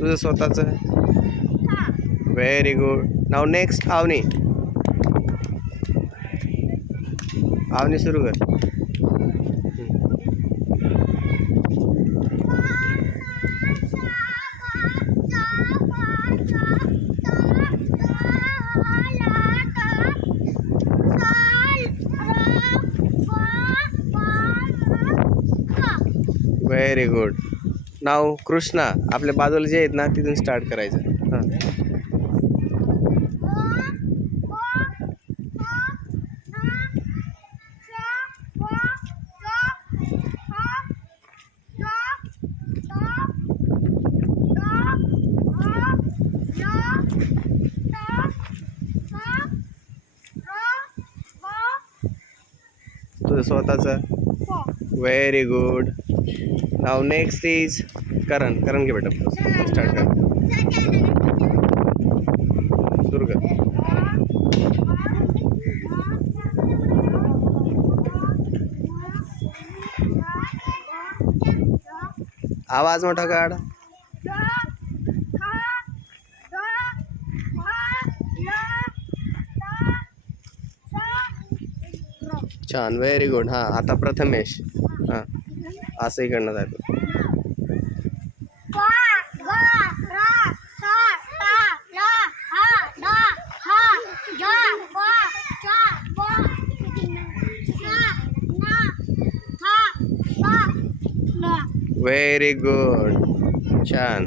तुझं स्वतःच. Very good. नाव नेक्स्ट आवनी. आवनी सुरू कर. Very good. नाव कृष्णा. आपल्या बाजूला जे आहेत ना तिथून स्टार्ट करायचं. हां. तुझं स्वतःचं. Very good. नाव नेक्स्ट इज करण. करण घे बेटा. स्टार्ट कर. सुरू कर. आवाज मोठा काढ. छान. Very good. हां आता प्रथमेश. हां असं इकडनं जातो. Very good. छान.